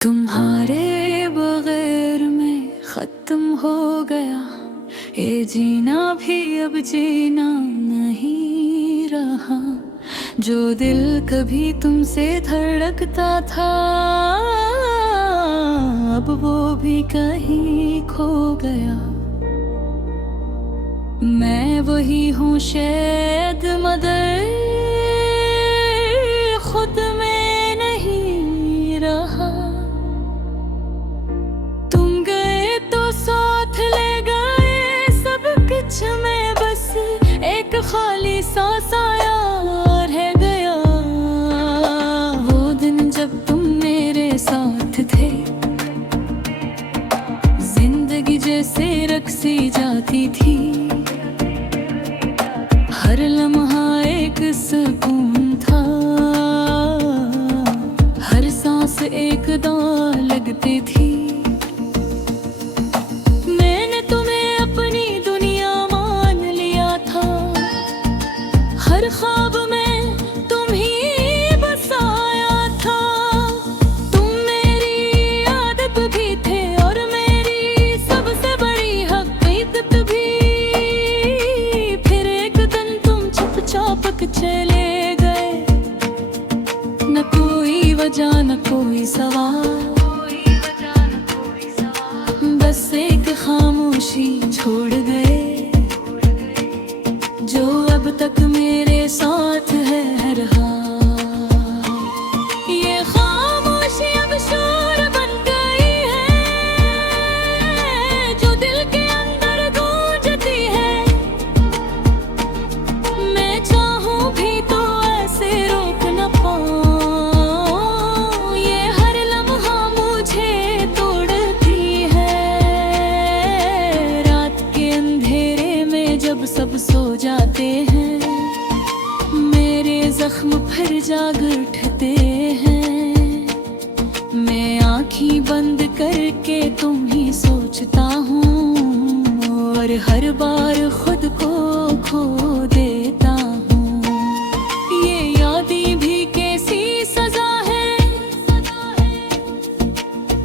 तुम्हारे बगैर में खत्म हो गया ये जीना भी अब जीना नहीं रहा। जो दिल कभी तुमसे धड़कता था अब वो भी कहीं खो गया। मैं वही हूँ शायद मगर खुद में नहीं रहा। तुम गए तो साथ ले गए सब कुछ, में बस एक खाली सा साया रह गया। वो दिन जब तुम मेरे साथ थे जिंदगी जैसे रक्सी जाती थी। हर लम्हा एक सुकून था, हर सांस एक दां लगती थी। मैंने तुम्हें अपनी दुनिया मान लिया था, हर ख्वाब में तुम ही बसाया था। तुम मेरी आदत भी थे और मेरी सबसे बड़ी हकीकत भी। चौपक चले गए, न कोई वजह न कोई सवाल, बस एक खामोशी छोड़ गए जो अब तक मेरे साथ है हर हाल। ये खामोशी अब शोर बन गई है जो दिल के अंदर गूंजती है। जब सब सो जाते हैं मेरे जख्म फिर जाग उठते हैं। मैं आँखें बंद करके तुम ही सोचता हूँ और हर बार खुद को खो देता हूँ। ये यादें भी कैसी सजा है,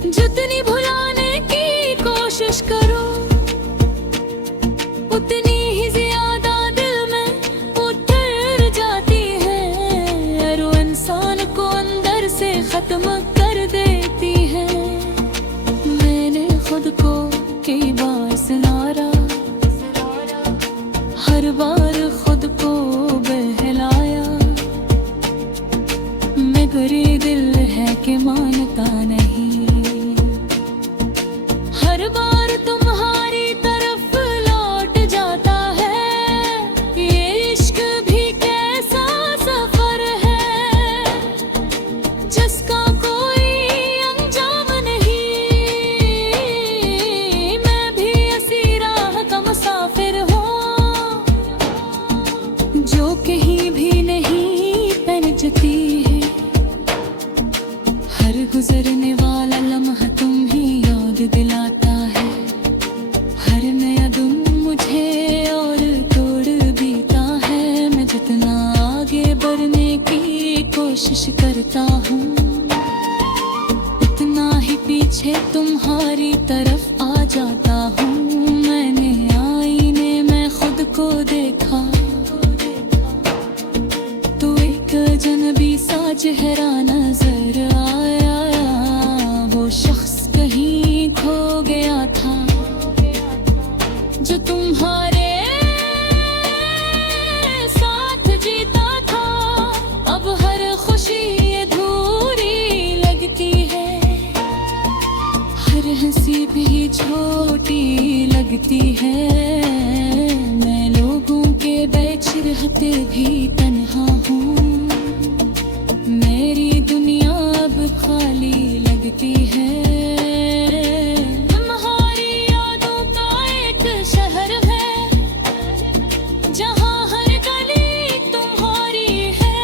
जितनी भुलाने की कोशिश करो उतनी ही ज्यादा दिल में उतर जाती है और वो इंसान को अंदर से खत्म कर देती है। मैंने खुद को कई बार सुनारा, हर बार खुद को बहलाया। मगर दिल है कि मानता नहीं, हर बार तुम्हारी तरफ लौट जाता है। ये इश्क भी कैसा सफर है जिसका कोई अंजाम नहीं। मैं भी इसी राह का मुसाफिर हूँ जो कहीं भी नहीं पहुंचती है। हर गुजरने वाला लम्हा तुम ही याद दिलाता है, हर नया दिन मुझे और तोड़ बीता है। मैं जितना आगे बढ़ने की कोशिश करता हूँ उतना ही पीछे तुम्हारी तरफ आ जाता हूँ। मैंने आईने में खुद को देखा तो एक अजनबी सा चेहरा नजर आया। वो शख्स कहीं खो गया था जो तुम्हारे साथ जीता था। अब हर खुशी अधूरी लगती है, हर हंसी भी छोटी लगती है। मैं लोगों के बीच रहते भी तन्हा हूँ, मेरी दुनिया अब खाली लगती है। तुम्हारी यादों का एक शहर है जहाँ हर गली तुम्हारी है।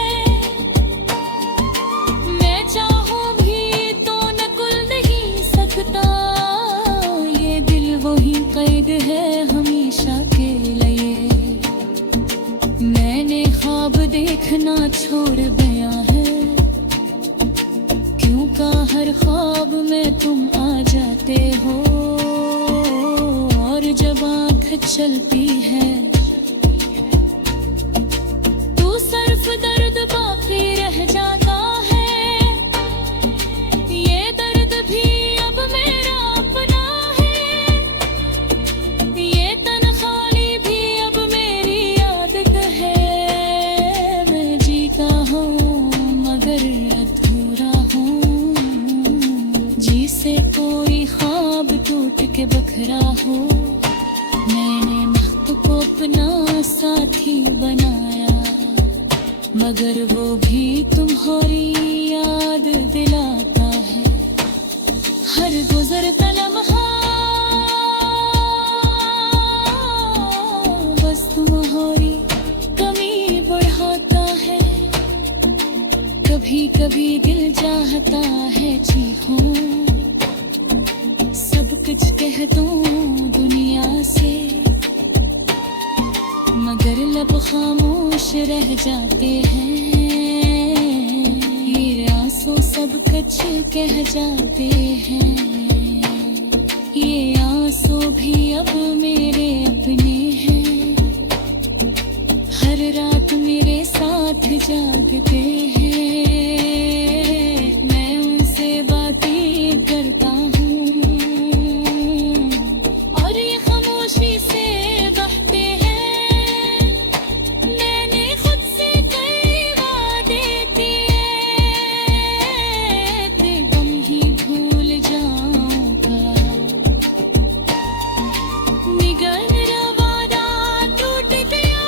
मैं चाहूँ भी तो नकुल नहीं सकता, ये दिल वही कैद है हमेशा के लिए। मैंने ख्वाब देखना छोड़ दिया है, क्यों कहा हर ख्वाब में तुम आ जाते हो, और जब आँख चलती है तो सिर्फ दर्द बाकी रह जाता है। ये दर्द भी अब मेरा अपना है, ये तन खाली भी अब मेरी आदत है। मैं जीता हूँ मगर अधूरा हूँ, जी से कोई ख्वाब टूट के बखरा हो। मैंने वक्त को अपना साथी बनाया, मगर वो भी तुम्हारी याद दिलाता है। हर गुजरता लम्हा बस तुम्हारी कमी बढ़ाता है। कभी कभी दिल चाहता है चीखूं, सब कुछ कह दूं दुनिया से, मगर लब खामोश रह जाते हैं। ये आंसू सब कुछ कह जाते हैं, ये आंसू भी अब मेरे अपने हैं। हर रात मेरे साथ जागते हैं, मैं उनसे बातें करता हूँ, और ये खामोशी से कहते हैं। मैंने खुद से कई वादे किए थे, तुम ही भूल जाऊंगा। निगर वादा टूट गया,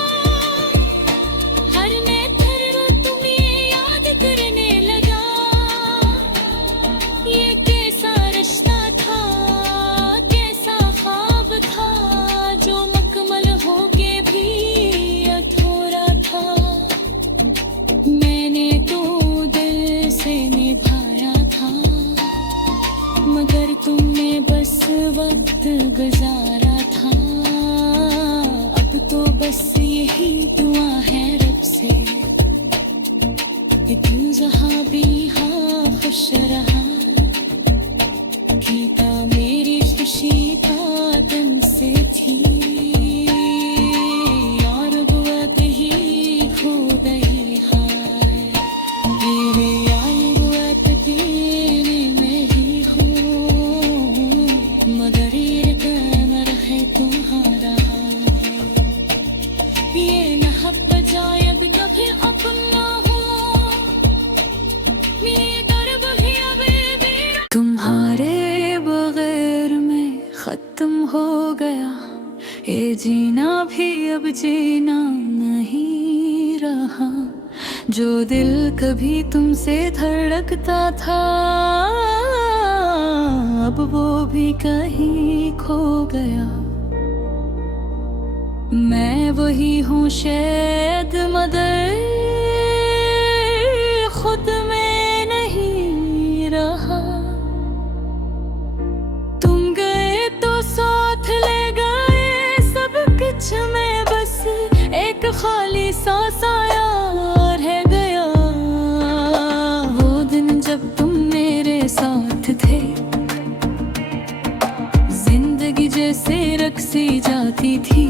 हर नेत्र तुम्हें याद करने लगा। ये कैसा रिश्ता था, कैसा ख्वाब था, जो मुकम्मल होके भी अधूरा था। मैंने तो दिल से निभाया था, मगर तुमने बस वक्त गुजारा था। अब तो बस यही दुआ है रब से कि तू जहाँ भी हाँ खुश रहा। गीता मेरी खुशी का तुमसे थी, और वक्त ही खो गई हाय। तेरे आई वक्त देने में भी हूँ, मगर ये कमर है तुम्हारा। ये महब्बत जायब कभी अपना हो, ये दर्द भी अब मेरा। तुम्हारे बगैर में खत्म हो गया, ये जीना भी अब जीना नहीं रहा। जो दिल कभी तुमसे धड़कता था, अब वो भी कहीं खो गया। मैं वही हूँ शायद, मगर खुद में नहीं रहा। तुम गए तो साथ ले गए सब कुछ, में बस एक खाली सा साया रह गया। वो दिन जब तुम मेरे साथ थे, जिंदगी जैसे रक्सी जाती थी।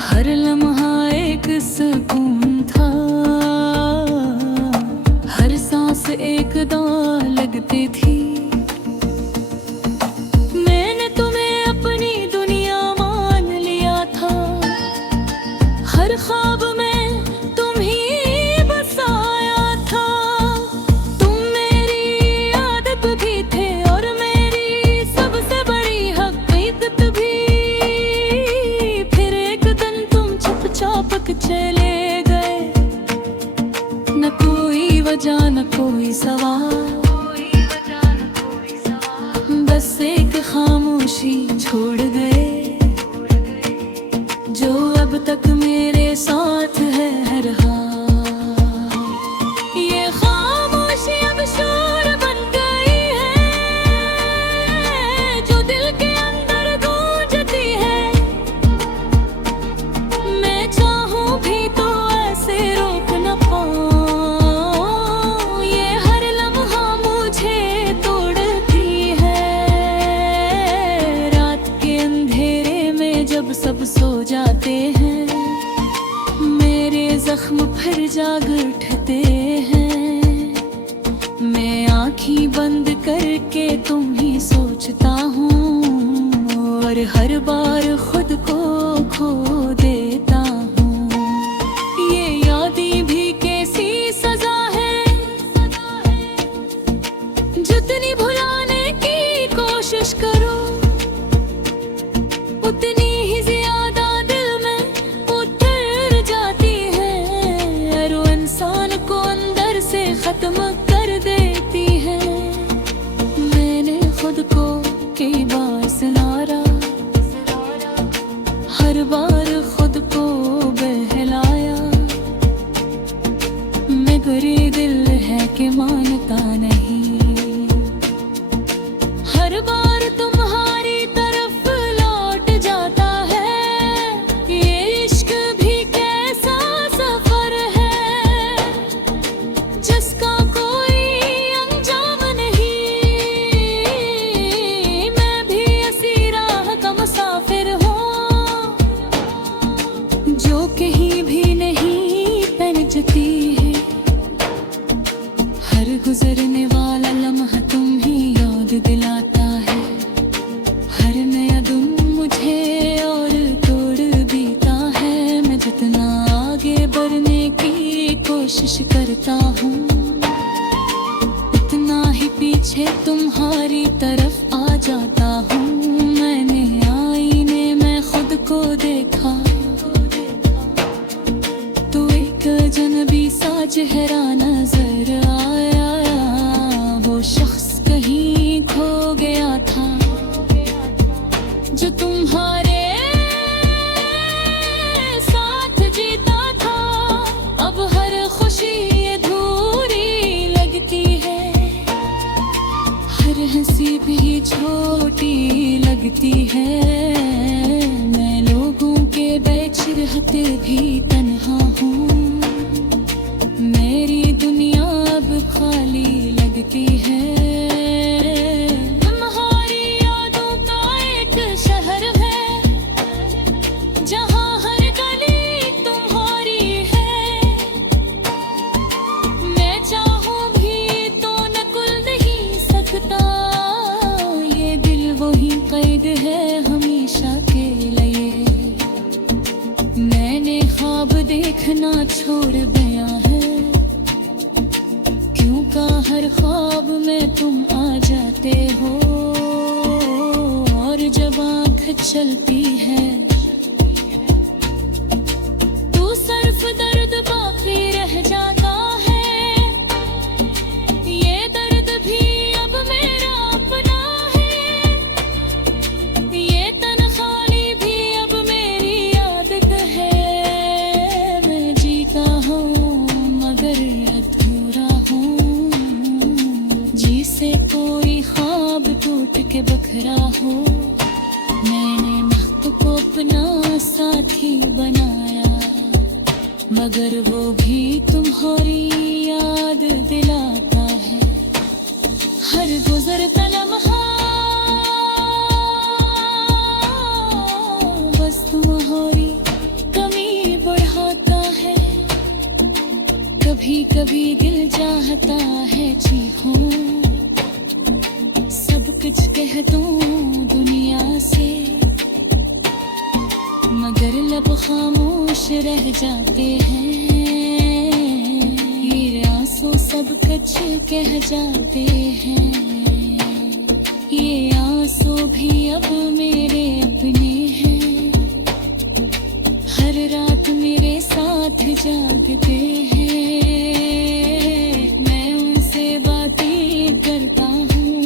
हर लम्हा एक सुकून था, हर सांस एक दां लगती थी। मैंने तुम्हें अपनी दुनिया मान लिया था, हर ख्वाब में तुम ही बसाया था। तुम मेरी आदत भी थे, और मेरी सबसे बड़ी हकीकत भी। फिर एक दिन तुम चुपचाप चले गए, न कोई वजह न कोई सवाल। आँखें बंद करके तुम ही सोचता हूँ और हर बार खुद को खो देता हूँ। ये यादें भी कैसी सजा है, जितनी भुलाने की कोशिश करूँ उतनी ही ज्यादा दिल में उतर जाती है और वो इंसान को अंदर से खत्म कर देती है। मैंने खुद को कई बार सुनारा, हर बार खुद को बहलाया, मगर ये दिल है कि मानता नहीं। हर बार तुम्हारी तरफ लौट जाता है, ये इश्क भी कैसा सफर है जिसका कोई अंजाम नहीं। मैं भी इसी राह का मुसाफिर हूँ जो कहीं भी नहीं पहुंचती है। हर गुजरने वाला लम्हा तुम ही याद दिलाता है, हर नया दिन मुझे और तोड़ देता है। मैं जितना आगे बढ़ने की कोशिश करता हूँ उतना ही पीछे तुम्हारी तरफ आ जाता हूँ। मैंने आईने में खुद को देखा तो एक अजनबी सा चेहरा नजर आया, वो शख्स कहीं खो गया था जो तुम्हारे साथ जीता था। अब हर खुशी अधूरी लगती है, हर हंसी भी छोटी लगती है। मैं लोगों के बीच रहते भी तन्हा हूँ, मेरी दुनिया अब खाली लगती है। तुम्हारी यादों का एक शहर है जहाँ हर गली तुम्हारी है। मैं चाहूँ भी तो नकुल नहीं सकता, ये दिल वही कैद है हमेशा के लिए। मैंने ख्वाब देखना छोड़ दिया है, क्यों का हर ख्वाब में तुम आ जाते हो और जब आँख चलती है तो सिर्फ दर्द बाकी रह जाता है। ये दर्द भी अब मेरा अपना है, ये तन्हाई भी अब मेरी आदत है। मैं जीता हूँ मगर अधूरा हूँ, जिसे कोई ख्वाब टूट के बखरा हो। मैंने महक को अपना साथी बनाया, मगर वो भी तुम्हारी याद दिलाता है। हर गुजरता लम्हा बस तुम्हारी कमी बढ़ाता है। कभी कभी दिल चाहता है चीखूं, सब कुछ कह दूं दुनिया से, मगर लब खामोश रह जाते हैं। ये आंसू सब कुछ कह जाते हैं, ये आंसू भी अब मेरे अपने हैं। हर रात मेरे साथ जागते हैं, मैं उनसे बातें करता हूँ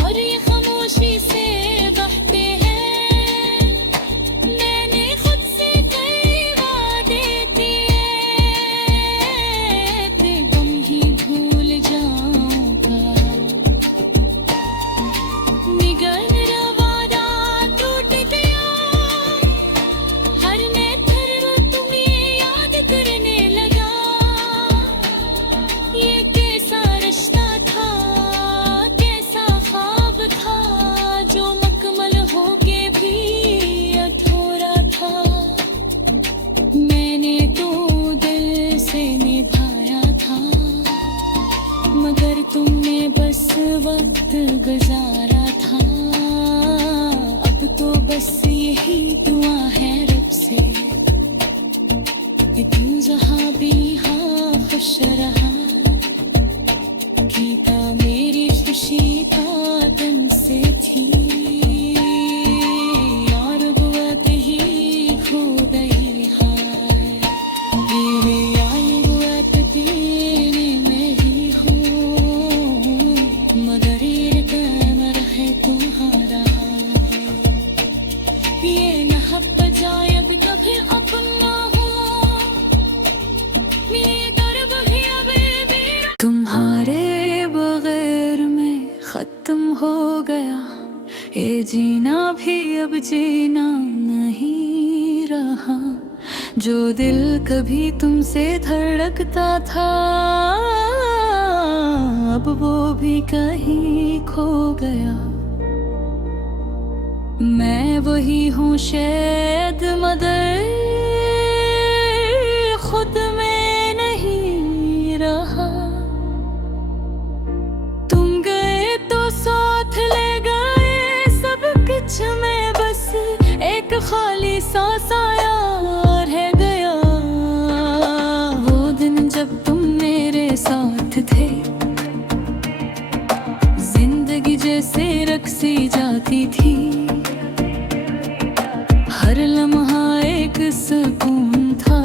और ये खामोशी से बहते हैं। मैंने खुद से कई वादे किए थे, गम ही भूल जाऊंगा। निगल वादा टूट गया, हर नेत्र तुम्हें मगर तुमने बस वक्त गुजारा था। अब तो बस यही दुआ है रब से कि तू जहाँ भी हाँ खुश रहा। गीता मेरी खुशी का दिन से थी और बुआत ही खो गई हाय। तेरे आई बुआत देने में भी हूँ मगर ये कमर है तुम्हारा। ये न हप जाए अब कभी अपना हो ये दर्द ही अब मेरा। तुम्हारे बगैर में खत्म हो गया ये जीना भी अब जीना नहीं रहा। जो दिल कभी तुमसे धड़कता था अब वो भी कहीं खो गया। मैं वही हूँ शायद मगर खुद में नहीं रहा। तुम गए तो साथ ले गए सब कुछ में बस एक खाली सा साया रह गया। वो दिन जब तुम मेरे साथ थे जिंदगी जैसे रक्सी जाती थी। हर लम्हा एक सुकून था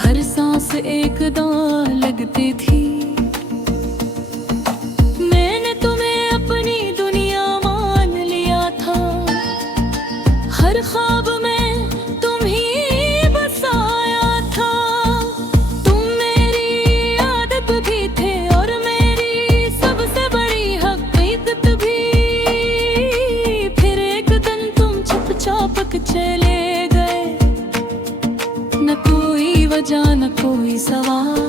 हर सांस एक दां लगती थी। मैंने तुम्हें अपनी दुनिया मान लिया था हर ख्वाब में तुम ही बसाया था। तुम मेरी आदत भी थे और मेरी सबसे बड़ी हकीकत भी। फिर एक दिन तुम चुपचाप चले गए न कोई वजह न कोई सवाल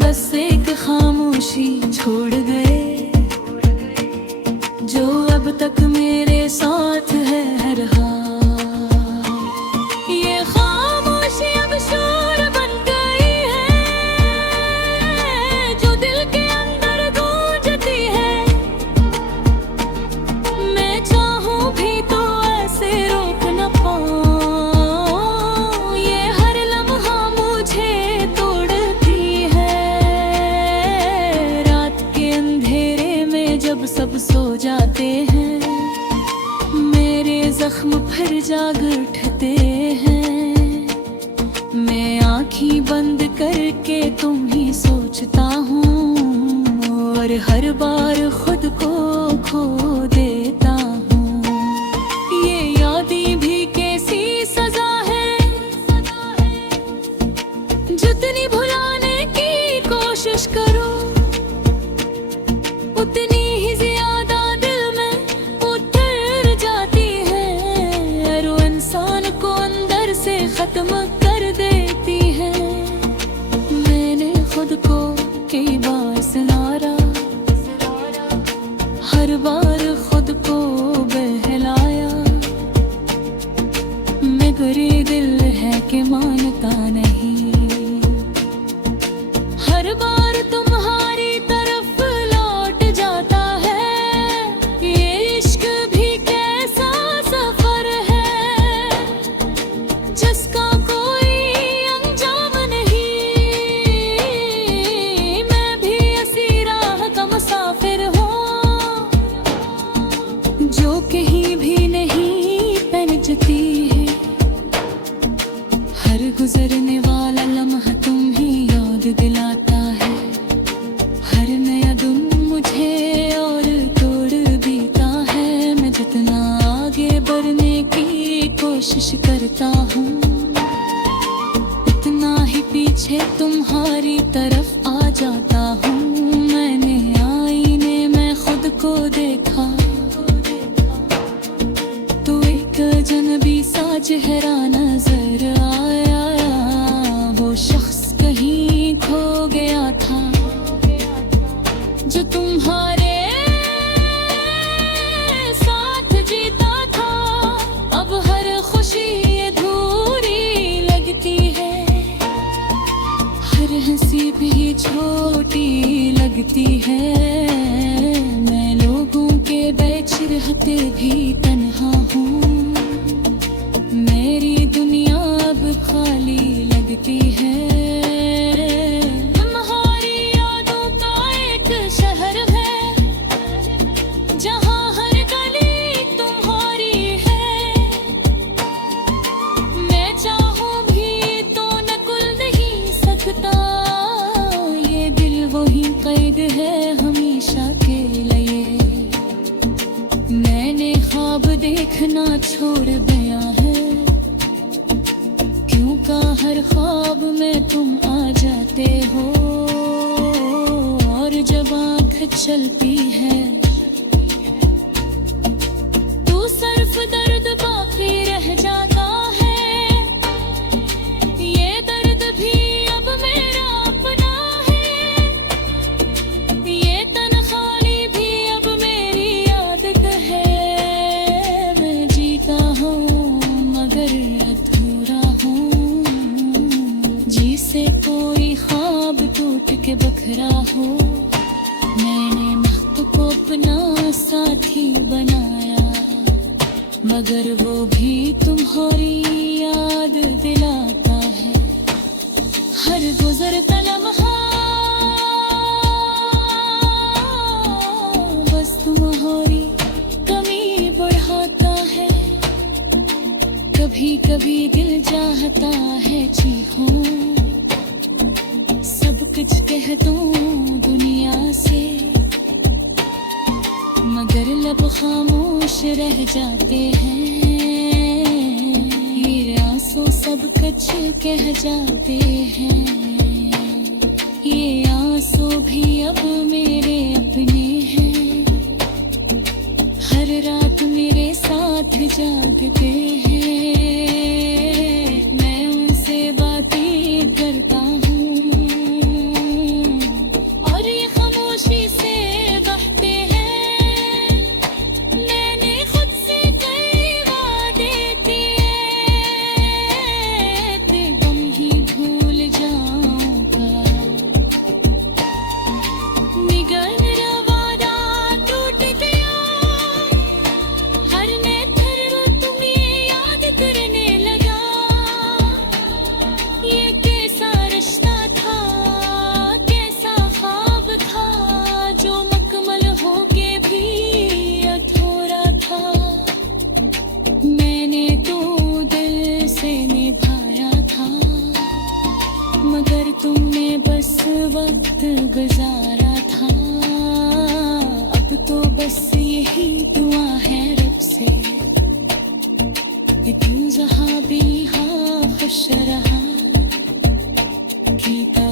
बस एक खामोशी छोड़ गए जो अब तक मेरे साथ है हर हाल। ये खामोशी अब शोर बन गई है जो दिल के अंदर गूंजती है। मैं चाहूं भी तो ऐसे रोक न पाऊं ये हर लम्हा मुझे तोड़ती है। रात के अंधेरे में जब सब सो जाते हैं मेरे जख्म फिर जाग उठते हैं। मैं आँखें बंद करके तुम ही सोचता हूँ और हर बार खुद को खो देता हूँ। ये यादें भी कैसी सजा है जितनी भुलाने की कोशिश करो उतनी ही ज्यादा दिल में उतर जाती है और वो इंसान को अंदर से खत्म कर देती है। मैंने खुद को कई बार सुनारा हर बार खुद को बहलाया मगर ये दिल है कि मानता नहीं। हर बार तुम्हारी तरफ लौट जाता है ये इश्क भी कैसा सफर है जिसका कोई अंजाम नहीं। मैं भी ऐसी राह का मुसाफिर हूँ जो कहीं भी नहीं पहुंचती है। हर गुजरने वाला लम्हा तुम ही याद दिलाता है। हर नया दिन मुझे और तोड़ देता है। मैं जितना आगे बढ़ने की कोशिश करता हूँ उतना ही पीछे तुम्हारी तरफ आ जाता हूँ। मैंने आईने में खुद को देखा तो एक अजनबी सा चेहरा नजर आया। वो शख्स कहीं खो गया था जो तुम्हारे साथ जीता था। अब हर खुशी अधूरी लगती है हंसी भी छोटी लगती है। मैं लोगों के बीच रहते भी तन्हा हूँ। मेरी दुनिया अब खाली लगती है। तुम्हारी यादों का एक शहर है जहाँ हर गली तुम्हारी है। मैं चाहूँ भी तो नकुल नहीं सकता। ये दिल वही कैद है हमेशा के लिए। मैंने ख्वाब देखना छोड़ दिया है, क्यों का हर ख्वाब में तुम आ जाते हो। और जब आँख चलती है तो सिर्फ दर्द बाकी रह जाता है। ये दर्द भी अब मेरा अपना है। ये तन खाली भी अब मेरी आदत है। मैं जीता हूँ मगर अधूरा हूँ, जिसे कोई ख्वाब टूट के बखरा हो। मैंने महक को अपना साथी बनाया, मगर वो भी तुम्हारी याद दिलाता है। हर गुजरता लम्हा बस तुम्हारी कमी बढ़ाता है। कभी कभी दिल चाहता है चीखूं, सब कुछ कह दूं दुनिया से, मगर लब खामोश रह जाते हैं। ये आंसू सब कुछ कह जाते हैं। ये आंसू भी अब मेरे अपने हैं। हर रात मेरे साथ जागते हैं। मैं उनसे बातें करता हूँ और ये खामोशी से बहते हैं। मैंने खुद से कई वादे किए थे, गम ही भूल जाऊंगा। निगल वादा टूट गया, हर नेत्र तुम्हें याद करने लगा। ये कैसा रिश्ता था, कैसा ख्वाब था, जो मुकम्मल होके भी अधूरा था। मैंने तो दिल से निभाया था, मगर तुमने बस वक्त गुजारा था। अब तो बस यही दुआ है रब से कि तू जहाँ भी हाँ खुश रहा। गीता